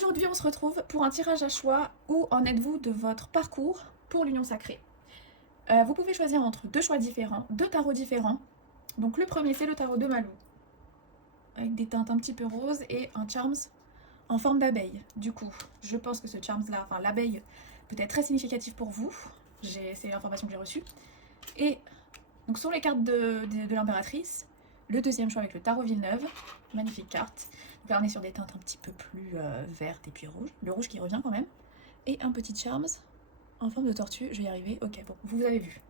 Aujourd'hui, on se retrouve pour un tirage à choix. Où en êtes-vous de votre parcours pour l'union sacrée? Vous pouvez choisir entre deux choix différents, deux tarots différents. Donc le premier, c'est le tarot de Malou, avec des teintes un petit peu roses et un charms en forme d'abeille. Du coup, je pense que ce charms-là, enfin l'abeille, peut être très significatif pour vous. C'est l'information que j'ai reçue. Et donc sur les cartes de l'impératrice, le deuxième choix avec le tarot Villeneuve, magnifique carte. Donc là on est sur des teintes un petit peu plus vertes et puis rouges, le rouge qui revient quand même. Et un petit charms en forme de tortue, je vais y arriver, ok, bon, vous avez vu.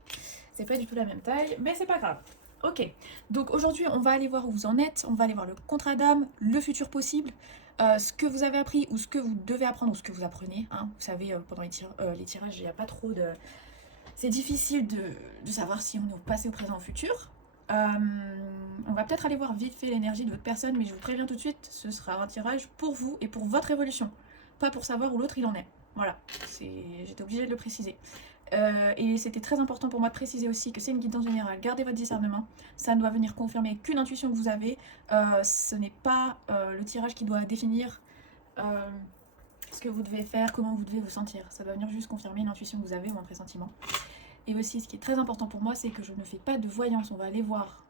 C'est pas du tout la même taille, mais c'est pas grave. Ok, donc aujourd'hui on va aller voir où vous en êtes, on va aller voir le contrat d'âme, le futur possible, ce que vous avez appris ou ce que vous devez apprendre ou ce que vous apprenez. Hein. Vous savez, pendant les tirages, il n'y a pas trop de... C'est difficile de savoir si on est au passé, au présent, au futur. On va peut-être aller voir vite fait l'énergie de votre personne, mais je vous préviens tout de suite, ce sera un tirage pour vous et pour votre évolution, pas pour savoir où l'autre il en est. Voilà, j'étais obligée de le préciser. Et c'était très important pour moi de préciser aussi que c'est une guidance générale. Gardez votre discernement, ça ne doit venir confirmer qu'une intuition que vous avez. Ce n'est pas le tirage qui doit définir ce que vous devez faire, comment vous devez vous sentir. Ça doit venir juste confirmer une intuition que vous avez ou un pressentiment. Et aussi, ce qui est très important pour moi, c'est que je ne fais pas de voyance. On va aller voir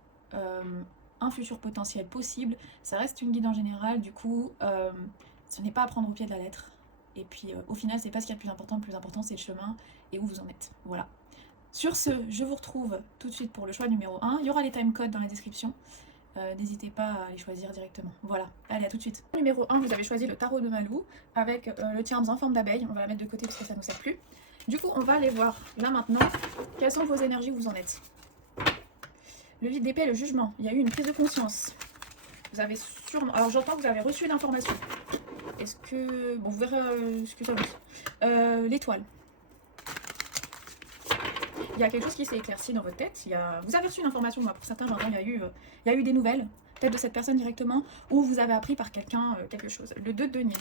un futur potentiel possible. Ça reste une guidance générale, du coup, ce n'est pas à prendre au pied de la lettre. Et puis, au final, c'est pas ce qu'il y a de plus important. Le plus important, c'est le chemin et où vous en êtes. Voilà. Sur ce, je vous retrouve tout de suite pour le choix numéro 1. Il y aura les timecodes dans la description. N'hésitez pas à les choisir directement. Voilà, allez, à tout de suite. Numéro 1, vous avez choisi le tarot de Malou avec le charms en forme d'abeille. On va la mettre de côté parce que ça ne nous sert plus. Du coup, on va aller voir là maintenant quelles sont vos énergies, où vous en êtes. Le vide d'épée et le jugement. Il y a eu une prise de conscience. Vous avez sûrement... Alors j'entends que vous avez reçu l'information. Est-ce que... Bon, vous verrez ce que ça veut dire. L'étoile. Il y a quelque chose qui s'est éclairci dans votre tête. Vous avez reçu une information, moi, pour certains, j'entends, il y a eu des nouvelles, peut-être de cette personne directement, ou vous avez appris par quelqu'un quelque chose. Le 2 de denier,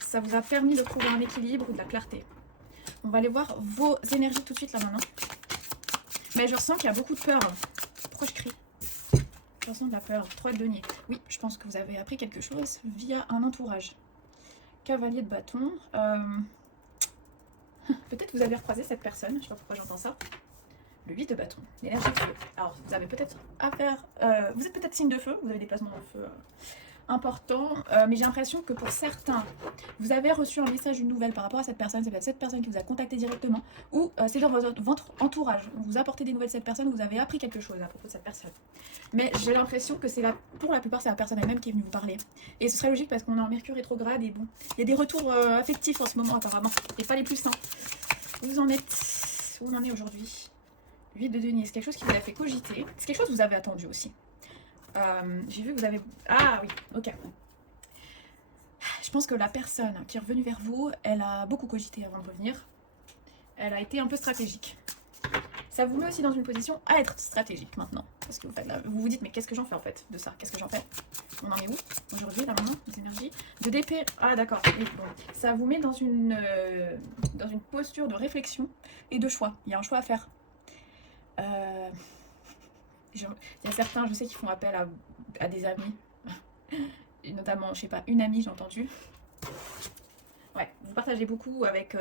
ça vous a permis de trouver un équilibre ou de la clarté. On va aller voir vos énergies tout de suite là maintenant. Mais je ressens qu'il y a beaucoup de peur. Pourquoi je crie? Je ressens de la peur. 3 de denier. Oui, je pense que vous avez appris quelque chose via un entourage. Cavalier de bâton. Peut-être vous avez recroisé cette personne, je ne sais pas pourquoi j'entends ça. Le 8 de bâton, l'énergie de feu. Alors vous avez peut-être affaire, vous êtes peut-être signe de feu, vous avez des placements dans le feu importants, mais j'ai l'impression que pour certains, vous avez reçu un message, une nouvelle par rapport à cette personne, c'est peut-être cette personne qui vous a contacté directement, ou c'est dans votre entourage, vous apportez des nouvelles de cette personne, vous avez appris quelque chose à propos de cette personne. Mais j'ai l'impression que pour la plupart, c'est la personne elle-même qui est venue vous parler. Et ce serait logique parce qu'on est en Mercure rétrograde et bon, il y a des retours affectifs en ce moment apparemment, et pas les plus sains. Vous en êtes, où on en est aujourd'hui? 8 de denier, c'est quelque chose qui vous a fait cogiter. C'est quelque chose que vous avez attendu aussi. J'ai vu que vous avez... Ah oui, ok. Je pense que la personne qui est revenue vers vous, elle a beaucoup cogité avant de revenir. Elle a été un peu stratégique. Ça vous met aussi dans une position à être stratégique maintenant. Parce que vous vous dites, mais qu'est-ce que j'en fais en fait de ça? Qu'est-ce que j'en fais? On en est où aujourd'hui, là maintenant, les énergies de d'épée. Ah d'accord, oui, bon. Ça vous met dans une posture de réflexion et de choix. Il y a un choix à faire. Il y a certains, je sais, qui font appel à des amis. Et notamment, je sais pas, une amie, j'ai entendu. Ouais, vous partagez beaucoup avec...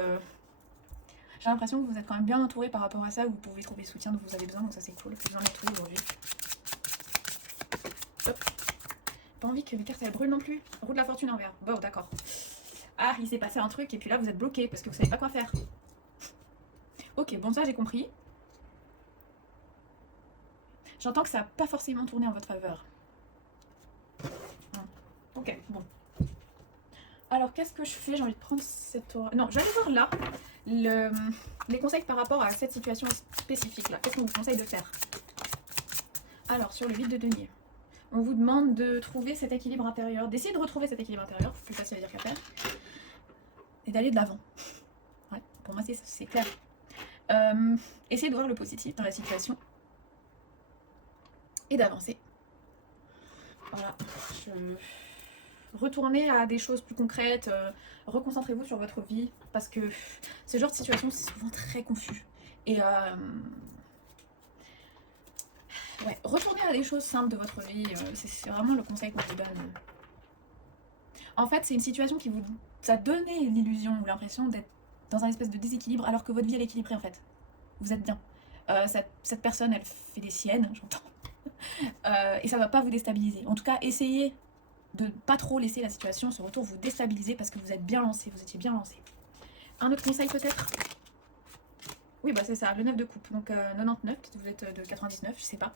J'ai l'impression que vous êtes quand même bien entouré par rapport à ça. Vous pouvez trouver le soutien dont vous avez besoin, donc ça c'est cool. Vous en êtes où aujourd'hui? Hop. Pas envie que mes cartes elles brûlent non plus. Roue de la fortune envers. Bon, d'accord. Ah, il s'est passé un truc et puis là vous êtes bloqué parce que vous savez pas quoi faire. Ok, bon ça j'ai compris. J'entends que ça n'a pas forcément tourné en votre faveur. Ok, bon. Alors, qu'est-ce que je fais? J'ai envie de prendre cette... Non, je vais aller voir là les conseils par rapport à cette situation spécifique là. Qu'est-ce qu'on vous conseille de faire? Alors, sur le 8 de denier, on vous demande de trouver cet équilibre intérieur, d'essayer de retrouver cet équilibre intérieur, plus facile à dire qu'à faire, et d'aller de l'avant. Ouais, pour moi, c'est clair. Essayez de voir le positif dans la situation et d'avancer. Voilà, retournez à des choses plus concrètes, reconcentrez-vous sur votre vie, parce que ce genre de situation, c'est souvent très confus. Et ouais, retournez à des choses simples de votre vie, c'est vraiment le conseil que je vous donne. En fait, c'est une situation qui vous a donné l'illusion ou l'impression d'être dans un espèce de déséquilibre alors que votre vie elle est équilibrée en fait. Vous êtes bien. Cette personne elle fait des siennes, j'entends. Et ça ne va pas vous déstabiliser. En tout cas, essayez de ne pas trop laisser la situation, ce retour vous déstabiliser parce que vous êtes bien lancé, vous étiez bien lancé. Un autre conseil peut-être? Oui, bah c'est ça, le 9 de coupe, donc 99, peut-être vous êtes de 99, je sais pas.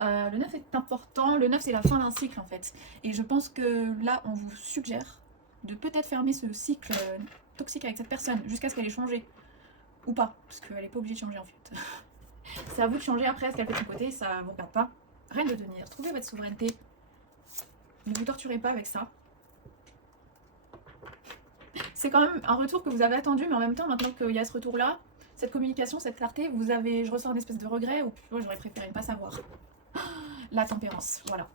Le 9 est important, le 9 c'est la fin d'un cycle en fait. Et je pense que là, on vous suggère de peut-être fermer ce cycle toxique avec cette personne jusqu'à ce qu'elle ait changé. Ou pas, parce qu'elle n'est pas obligée de changer en fait. C'est à vous de changer après ce qu'elle fait de son côté, ça vous regarde pas. Reine de denier, trouvez votre souveraineté. Ne vous torturez pas avec ça. C'est quand même un retour que vous avez attendu, mais en même temps, maintenant qu'il y a ce retour-là, cette communication, cette clarté, je ressens une espèce de regret, ou plutôt j'aurais préféré ne pas savoir. La tempérance, voilà.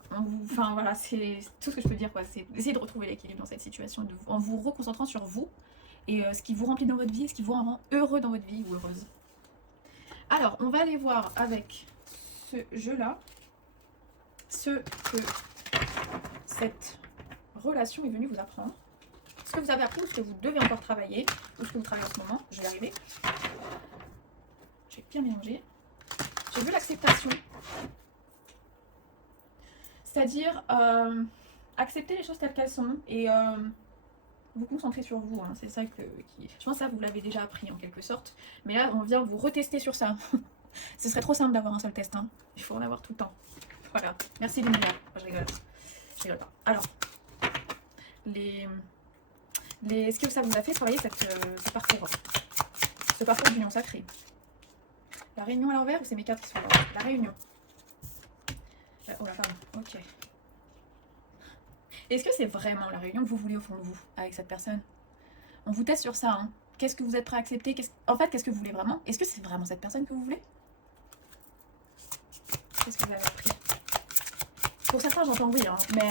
Enfin voilà, c'est tout ce que je peux dire, quoi. C'est essayer de retrouver l'équilibre dans cette situation, en vous reconcentrant sur vous, et ce qui vous remplit dans votre vie, et ce qui vous rend heureux dans votre vie, ou heureuse. Alors, on va aller voir avec ce jeu-là, ce que cette relation est venue vous apprendre. Ce que vous avez appris ou ce que vous devez encore travailler, ou ce que vous travaillez en ce moment. Je vais y arriver. J'ai bien mélangé. J'ai vu l'acceptation. C'est-à-dire accepter les choses telles qu'elles sont et vous concentrer sur vous. Hein. C'est ça je pense que ça, vous l'avez déjà appris en quelque sorte. Mais là, on vient vous retester sur ça. Ce serait trop simple d'avoir un seul test. Hein. Il faut en avoir tout le temps. Voilà. Merci les meilleurs. Je rigole. Je rigole pas. Alors, est-ce que ça vous a fait travailler ce parcours? Ce parcours d'union sacrée. La réunion à l'envers ou c'est mes cartes qui sont à l'envers? La réunion. Oh la femme, ok. Est-ce que c'est vraiment la réunion que vous voulez au fond de vous avec cette personne? On vous teste sur ça. Hein. Qu'est-ce que vous êtes prêt à accepter? En fait, qu'est-ce que vous voulez vraiment? Est-ce que c'est vraiment cette personne que vous voulez? Qu'est-ce que vous avez appris? Pour certains, j'entends oui, hein, mais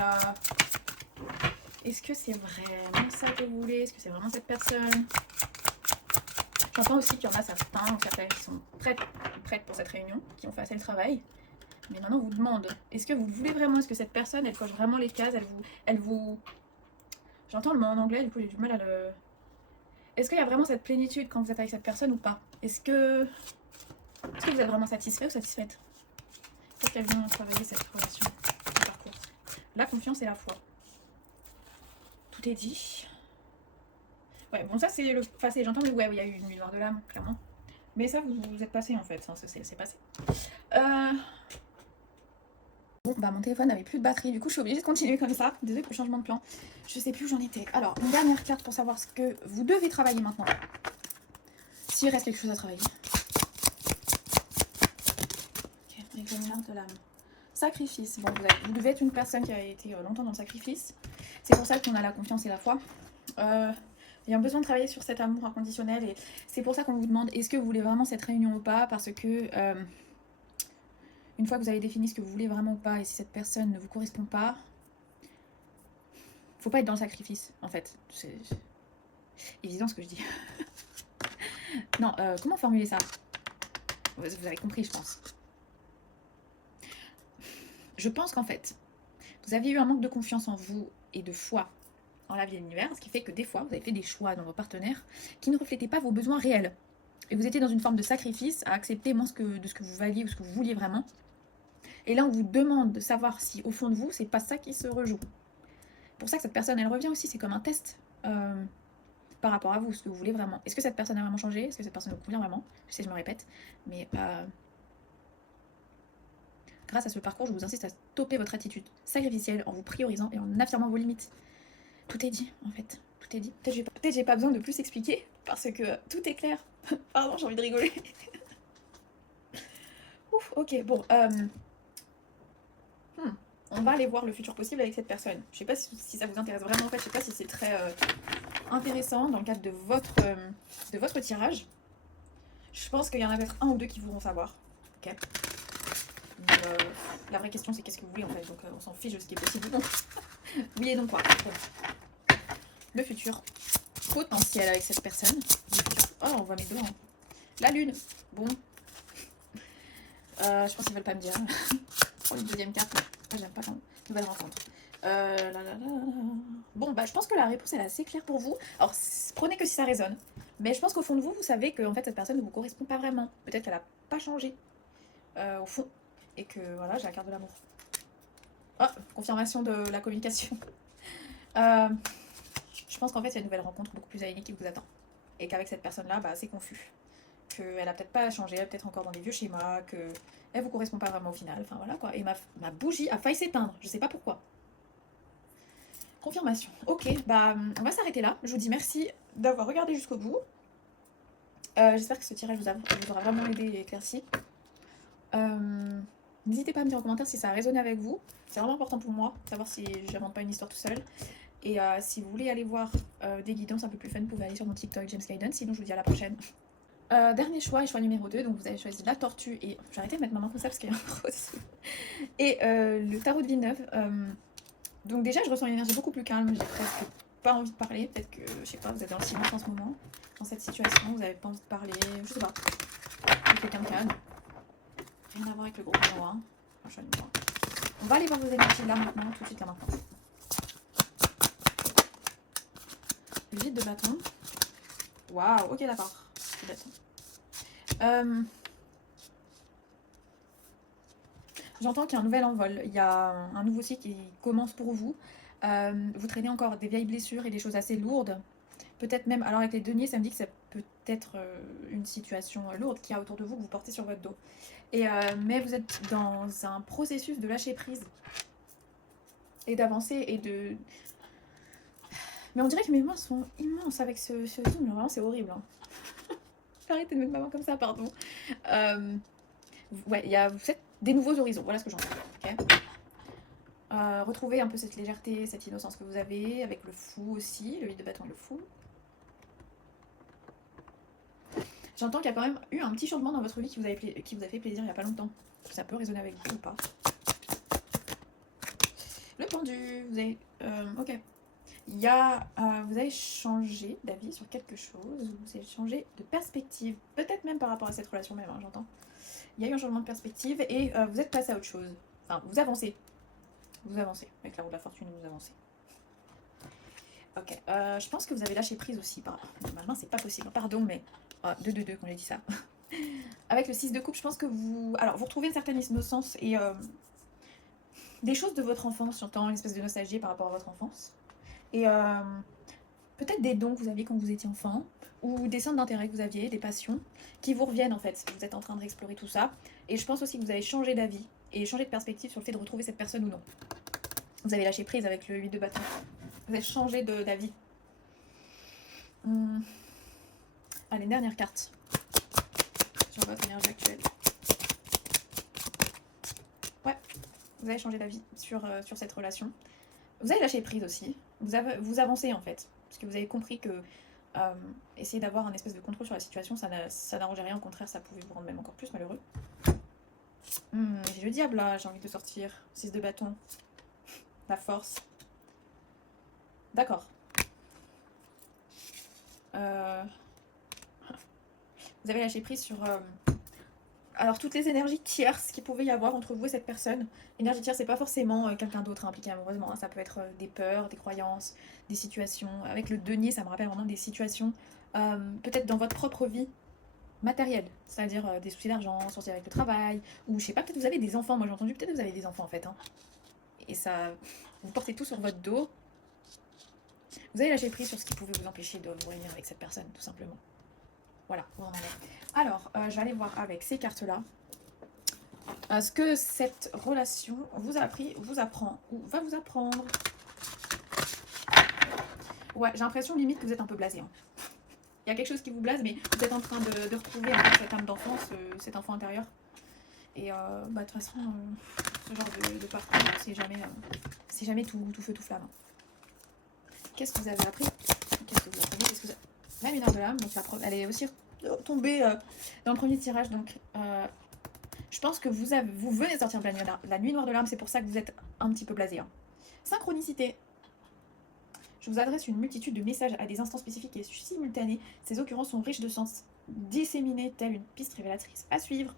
est-ce que c'est vraiment ça que vous voulez? Est-ce que c'est vraiment cette personne? J'entends aussi qu'il y en a certains ou certaines qui sont prêtes pour cette réunion, qui ont fait assez le travail. Mais maintenant, on vous demande, est-ce que vous voulez vraiment? Est-ce que cette personne, elle coche vraiment les cases? Elle vous... J'entends le mot en anglais, du coup j'ai du mal à le... Est-ce qu'il y a vraiment cette plénitude quand vous êtes avec cette personne ou pas? Est-ce que vous êtes vraiment satisfait ou satisfaite? Qu'est-ce qu'elle vient travailler cette relation, ce parcours? La confiance et la foi. Tout est dit. Ouais, bon ça c'est le... Enfin j'entends le ouais, il y a eu une nuit noire de l'âme, clairement. Mais ça, vous êtes passé en fait, hein, c'est passé. Bon, bah mon téléphone n'avait plus de batterie, du coup je suis obligée de continuer comme ça. Désolée pour le changement de plan. Je sais plus où j'en étais. Alors, une dernière carte pour savoir ce que vous devez travailler maintenant. S'il reste quelque chose à travailler. Ok, avec la lumière de l'âme. Sacrifice. Bon, vous devez être une personne qui a été longtemps dans le sacrifice. C'est pour ça qu'on a la confiance et la foi. Il y a un besoin de travailler sur cet amour inconditionnel et c'est pour ça qu'on vous demande est-ce que vous voulez vraiment cette réunion ou pas, parce que une fois que vous avez défini ce que vous voulez vraiment ou pas et si cette personne ne vous correspond pas, faut pas être dans le sacrifice en fait. C'est évident ce que je dis. Non, comment formuler ça? Vous avez compris, je pense. Je pense qu'en fait, vous aviez eu un manque de confiance en vous et de foi en la vie et l'univers, ce qui fait que des fois, vous avez fait des choix dans vos partenaires qui ne reflétaient pas vos besoins réels. Et vous étiez dans une forme de sacrifice à accepter moins de ce que vous valiez ou ce que vous vouliez vraiment. Et là, on vous demande de savoir si, au fond de vous, c'est pas ça qui se rejoue. Pour ça que cette personne, elle revient aussi, c'est comme un test par rapport à vous, ce que vous voulez vraiment. Est-ce que cette personne a vraiment changé? Est-ce que cette personne vous convient vraiment? Je sais, je me répète, mais grâce à ce parcours, je vous insiste à stopper votre attitude sacrificielle en vous priorisant et en affirmant vos limites. Tout est dit, en fait. Tout est dit. Peut-être j'ai pas besoin de plus expliquer, parce que tout est clair. Pardon, j'ai envie de rigoler. Ouf, ok, bon. On va aller voir le futur possible avec cette personne. Je sais pas si ça vous intéresse vraiment, en fait. Je sais pas si c'est très intéressant dans le cadre de votre tirage. Je pense qu'il y en a peut-être un ou deux qui voudront savoir. Ok. Donc, la vraie question, c'est qu'est-ce que vous voulez, en fait. Donc, on s'en fiche de ce qui est possible. Bon. Oui et non quoi. Bon. Le futur potentiel avec cette personne. Oh, on voit mes deux. Hein. La lune. Bon. Je pense qu'ils veulent pas me dire. Pour une deuxième carte. J'aime pas quand. Nouvelle rencontre. Bon, bah je pense que la réponse elle est assez claire pour vous. Alors prenez que si ça résonne. Mais je pense qu'au fond de vous, vous savez que en fait, cette personne ne vous correspond pas vraiment. Peut-être qu'elle n'a pas changé au fond. Et que voilà, j'ai la carte de l'amour. Oh, confirmation de la communication. Euh, je pense qu'en fait, il y a une nouvelle rencontre beaucoup plus alignée qui vous attend. Et qu'avec cette personne-là, bah, c'est confus. Qu'elle a peut-être pas changé, elle est peut-être encore dans des vieux schémas, qu'elle vous correspond pas vraiment au final. Enfin voilà quoi. Et ma bougie a failli s'éteindre. Je sais pas pourquoi. Confirmation. Ok, bah on va s'arrêter là. Je vous dis merci d'avoir regardé jusqu'au bout. J'espère que ce tirage vous aura vraiment aidé et éclairci. N'hésitez pas à me dire en commentaire si ça a résonné avec vous. C'est vraiment important pour moi, savoir si j'invente pas une histoire tout seul. Et si vous voulez aller voir des guidances un peu plus fun, vous pouvez aller sur mon TikTok James Guidance. Sinon, je vous dis à la prochaine. Dernier choix et choix numéro 2. Donc, vous avez choisi la tortue et... J'ai arrêté de mettre ma main comme ça parce qu'il y a un rose. Et le tarot de Villeneuve. Donc, déjà, je ressens une énergie beaucoup plus calme. J'ai presque pas envie de parler. Peut-être que, je sais pas, vous êtes dans le silence en ce moment. Dans cette situation, vous n'avez pas envie de parler. Je sais pas. Vous quelqu'un de calme. Rien à voir avec le groupe numéro 1. Choix numéro 1. On va aller voir vos énergies là maintenant, tout de suite là maintenant. Le vide de bâton. Waouh, ok d'accord. J'entends qu'il y a un nouvel envol, il y a un nouveau cycle qui commence pour vous. Vous traînez encore des vieilles blessures et des choses assez lourdes. Peut-être même, alors avec les deniers, ça me dit que ça peut être une situation lourde qu'il y a autour de vous que vous portez sur votre dos. Mais vous êtes dans un processus de lâcher prise et d'avancer et de... Mais on dirait que mes mains sont immenses avec ce zoom, vraiment c'est horrible. Hein. Arrêtez de mettre ma main comme ça, pardon. Ouais, vous faites des nouveaux horizons, voilà ce que j'entends. Okay, retrouvez un peu cette légèreté, cette innocence que vous avez, avec le fou aussi, le vide de bâton et le fou. J'entends qu'il y a quand même eu un petit changement dans votre vie qui vous a fait plaisir il n'y a pas longtemps. Ça peut résonner avec vous ou pas. Le pendu, vous avez... ok. Vous avez changé d'avis sur quelque chose, vous avez changé de perspective, peut-être même par rapport à cette relation même, hein, j'entends. Il y a eu un changement de perspective et vous êtes passé à autre chose. Enfin, vous avancez. Vous avancez. Avec la roue de la fortune, vous avancez. Ok. Je pense que vous avez lâché prise aussi. Ma main, c'est pas possible. Pardon, mais... 2 quand j'ai dit ça. Avec le 6 de coupe, je pense que vous... Alors, vous retrouvez une certaine innocence et... des choses de votre enfance, j'entends une espèce de nostalgie par rapport à votre enfance. Et peut-être des dons que vous aviez quand vous étiez enfant, ou des centres d'intérêt que vous aviez, des passions, qui vous reviennent en fait. Vous êtes en train de réexplorer tout ça. Et je pense aussi que vous avez changé d'avis et changé de perspective sur le fait de retrouver cette personne ou non. Vous avez lâché prise avec le 8 de bâton. Vous avez changé d'avis. Allez, dernière carte sur votre énergie actuelle. Ouais, vous avez changé d'avis sur cette relation. Vous avez lâché prise aussi. Vous avancez en fait. Parce que vous avez compris que essayer d'avoir un espèce de contrôle sur la situation, ça n'arrangeait rien. Au contraire, ça pouvait vous rendre même encore plus malheureux. J'ai le diable là, j'ai envie de sortir. 6 de bâton. La force. D'accord. Vous avez lâché prise sur... Alors, toutes les énergies tierces qu'il pouvait y avoir entre vous et cette personne. Énergie tierce, c'est pas forcément quelqu'un d'autre impliqué amoureusement. Hein. Ça peut être des peurs, des croyances, des situations. Avec le denier, ça me rappelle vraiment des situations, peut-être dans votre propre vie matérielle. C'est-à-dire des soucis d'argent, sortir avec le travail. Ou je sais pas, peut-être vous avez des enfants. Moi, j'ai entendu, peut-être vous avez des enfants en fait. Hein. Et ça... Vous portez tout sur votre dos. Vous avez lâché prise sur ce qui pouvait vous empêcher de vous réunir avec cette personne, tout simplement. Voilà, où on en est. Alors, je vais aller voir avec ces cartes-là ce que cette relation vous a appris, vous apprend ou va vous apprendre. Ouais, j'ai l'impression limite que vous êtes un peu blasé. Hein. Il y a quelque chose qui vous blase, mais vous êtes en train de retrouver un peu cette âme d'enfance, cet enfant intérieur. Et de toute façon, ce genre de parcours, c'est jamais tout feu, tout flamme. Qu'est-ce que vous avez appris? Qu'est-ce que vous avez... La lumière de l'âme, donc elle est aussi tombée dans le premier tirage. Donc, je pense que vous venez de sortir de la nuit noire de l'âme, c'est pour ça que vous êtes un petit peu blasé. Hein. Synchronicité. Je vous adresse une multitude de messages à des instants spécifiques et simultanés. Ces occurrences sont riches de sens, disséminées telles une piste révélatrice à suivre.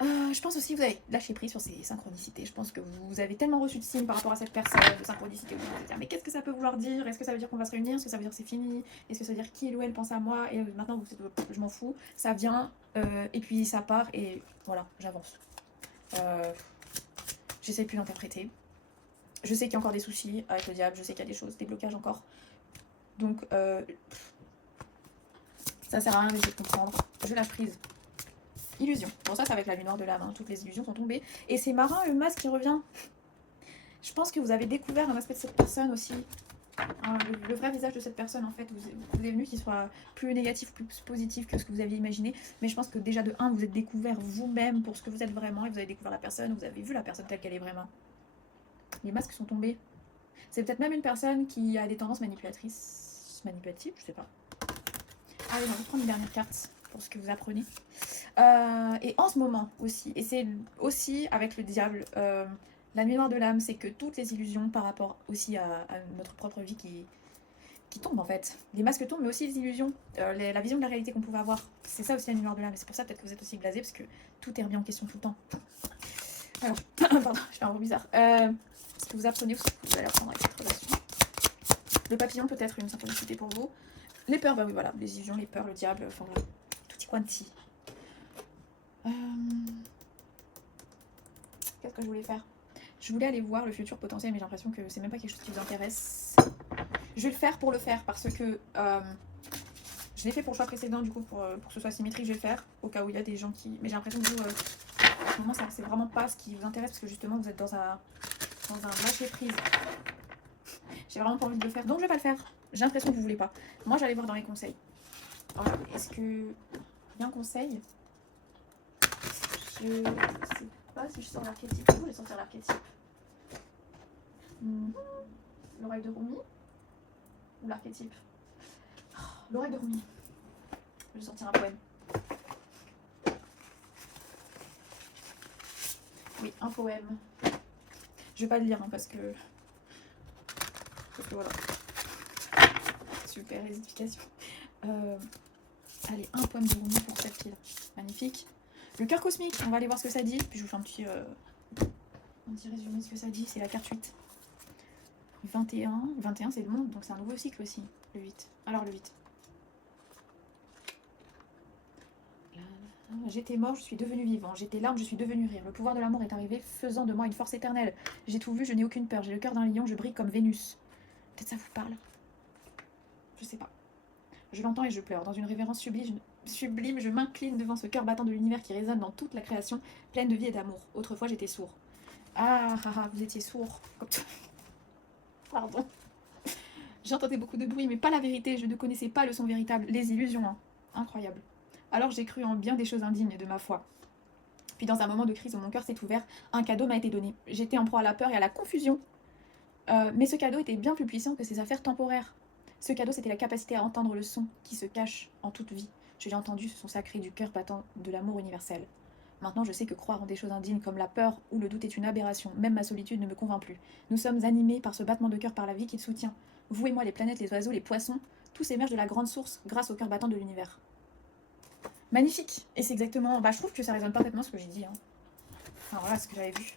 Je pense aussi que vous avez lâché prise sur ces synchronicités. Je pense que vous avez tellement reçu de signes par rapport à cette personne, de synchronicité, où vous vous dites, mais qu'est-ce que ça peut vouloir dire? Est-ce que ça veut dire qu'on va se réunir? Est-ce que ça veut dire que c'est fini? Est-ce que ça veut dire qu'il ou elle pense à moi? Et maintenant, vous dites, je m'en fous, ça vient, et puis ça part, et voilà, j'avance. J'essaie plus d'interpréter. Je sais qu'il y a encore des soucis avec le diable, je sais qu'il y a des choses, des blocages encore. Donc, ça sert à rien d'essayer de comprendre. Je lâche prise. Illusion. Bon, ça, c'est avec la lune noire de l'âme. Hein. Toutes les illusions sont tombées. Et c'est Marin, le masque qui revient. Je pense que vous avez découvert un aspect de cette personne aussi. Le vrai visage de cette personne, en fait, vous est venu qu'il soit plus négatif, plus positif que ce que vous aviez imaginé. Mais je pense que déjà de 1, vous êtes découvert vous-même pour ce que vous êtes vraiment. Et vous avez découvert la personne, vous avez vu la personne telle qu'elle est vraiment. Les masques sont tombés. C'est peut-être même une personne qui a des tendances manipulatrices. Manipulatives, je sais pas. Allez, on va prendre une dernière carte pour ce que vous apprenez. Et en ce moment aussi, et c'est aussi avec le diable, la mémoire de l'âme, c'est que toutes les illusions par rapport aussi à notre propre vie qui tombent en fait. Les masques tombent, mais aussi les illusions, la vision de la réalité qu'on pouvait avoir. C'est ça aussi la mémoire de l'âme, et c'est pour ça peut-être que vous êtes aussi blasé, parce que tout est remis en question tout le temps. Alors, pardon, je fais un mot bizarre. Ce que vous apprenez, ou ce que vous allez apprendre avec cette relation. Le papillon peut être une synchronicité pour vous. Les peurs, bah oui, voilà, les illusions, les peurs, le diable, enfin voilà, tutti quanti. Qu'est-ce que je voulais faire? Je voulais aller voir le futur potentiel, mais j'ai l'impression que c'est même pas quelque chose qui vous intéresse. Je vais le faire pour le faire, parce que je l'ai fait pour le choix précédent, du coup, pour que ce soit symétrique, je vais le faire, au cas où il y a des gens qui... Mais j'ai l'impression que vous, en ce moment, c'est vraiment pas ce qui vous intéresse, parce que justement, vous êtes dans un lâcher prise. J'ai vraiment pas envie de le faire, donc je vais pas le faire. J'ai l'impression que vous voulez pas. Moi, j'allais voir dans les conseils. Est-ce que... Il y a un conseil? Je sais pas si je sors l'archétype. Je voulais sortir l'archétype. L'oreille de Rumi ou l'archétype? L'oreille de Rumi. Je vais sortir un poème. Oui, un poème. Je vais pas le lire hein, parce que voilà. Super hésitification. Allez, un poème de Rumi pour cette fille. Magnifique. Le cœur cosmique, on va aller voir ce que ça dit. Puis je vous fais un petit résumé de ce que ça dit. C'est la carte 8. 21. 21, c'est le monde, donc c'est un nouveau cycle aussi. Le 8. Alors le 8. J'étais mort, je suis devenu vivant. J'étais larme, je suis devenu rire. Le pouvoir de l'amour est arrivé, faisant de moi une force éternelle. J'ai tout vu, je n'ai aucune peur. J'ai le cœur d'un lion, je brille comme Vénus. Peut-être ça vous parle. Je sais pas. Je l'entends et je pleure. Dans une révérence sublime, je m'incline devant ce cœur battant de l'univers qui résonne dans toute la création, pleine de vie et d'amour. Autrefois, j'étais sourd. Ah, vous étiez sourd. Pardon. J'entendais beaucoup de bruit, mais pas la vérité. Je ne connaissais pas le son véritable. Les illusions, hein. Incroyable. Alors j'ai cru en bien des choses indignes de ma foi. Puis dans un moment de crise où mon cœur s'est ouvert, un cadeau m'a été donné. J'étais en proie à la peur et à la confusion. Mais ce cadeau était bien plus puissant que ces affaires temporaires. Ce cadeau, c'était la capacité à entendre le son qui se cache en toute vie. Je l'ai entendu, ce son sacré du cœur battant de l'amour universel. Maintenant, je sais que croire en des choses indignes comme la peur ou le doute est une aberration. Même ma solitude ne me convainc plus. Nous sommes animés par ce battement de cœur par la vie qui le soutient. Vous et moi, les planètes, les oiseaux, les poissons, tous émergent de la grande source grâce au cœur battant de l'univers. Magnifique. Et c'est exactement... je trouve que ça résonne parfaitement ce que j'ai dit. Hein. Enfin voilà ce que j'avais vu.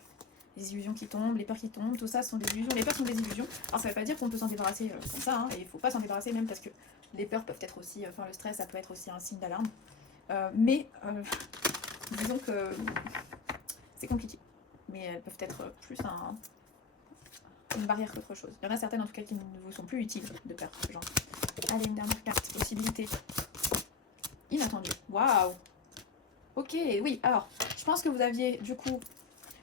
Les illusions qui tombent, les peurs qui tombent, tout ça sont des illusions. Les peurs sont des illusions. Alors ça veut pas dire qu'on peut s'en débarrasser comme ça. Hein, et il faut pas s'en débarrasser même parce que les peurs peuvent être aussi... le stress, ça peut être aussi un signe d'alarme. Disons que c'est compliqué. Mais elles peuvent être plus une barrière qu'autre chose. Il y en a certaines en tout cas qui ne vous sont plus utiles de peur. Genre. Allez, une dernière carte. Possibilité. Inattendu. Waouh. Ok, oui. Alors, je pense que vous aviez du coup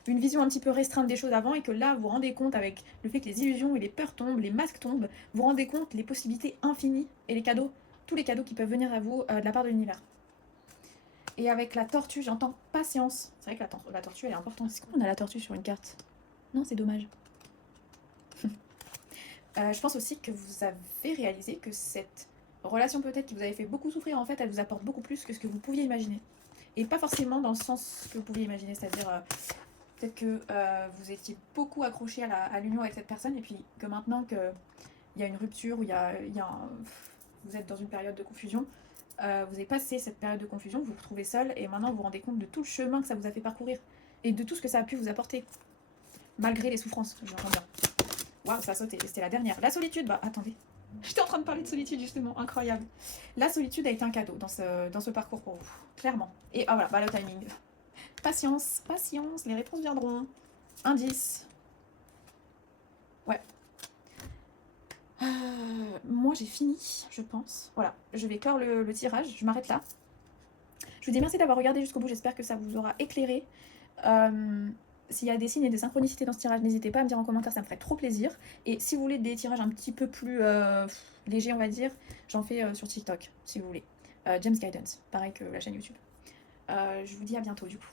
une vision un petit peu restreinte des choses avant et que là, vous vous rendez compte avec le fait que les illusions et les peurs tombent, les masques tombent, vous vous rendez compte les possibilités infinies et les cadeaux, tous les cadeaux qui peuvent venir à vous de la part de l'univers. Et avec la tortue, j'entends patience. C'est vrai que la tortue, elle est importante. Est-ce qu'on a la tortue sur une carte? Non, c'est dommage. Je pense aussi que vous avez réalisé que cette relation peut-être qui vous avait fait beaucoup souffrir, en fait, elle vous apporte beaucoup plus que ce que vous pouviez imaginer. Et pas forcément dans le sens que vous pouviez imaginer, c'est-à-dire peut-être que vous étiez beaucoup accroché à l'union avec cette personne et puis que maintenant qu'il y a une rupture, où vous êtes dans une période de confusion, vous avez passé cette période de confusion, vous vous retrouvez seul et maintenant vous vous rendez compte de tout le chemin que ça vous a fait parcourir et de tout ce que ça a pu vous apporter, malgré les souffrances, j'entends bien. Waouh, ça a sauté, c'était la dernière. La solitude, bah attendez, j'étais en train de parler de solitude justement, incroyable. La solitude a été un cadeau dans ce parcours pour vous, clairement. Et ah voilà, bah le timing. Patience, patience, les réponses viendront. Indice. Ouais. Moi j'ai fini, je pense. Voilà, je vais clore le tirage, je m'arrête là. Je vous dis merci d'avoir regardé jusqu'au bout, j'espère que ça vous aura éclairé. S'il y a des signes et des synchronicités dans ce tirage, n'hésitez pas à me dire en commentaire, ça me ferait trop plaisir. Et si vous voulez des tirages un petit peu plus légers, on va dire, j'en fais sur TikTok, si vous voulez. James Guidance, pareil que la chaîne YouTube. Je vous dis à bientôt du coup.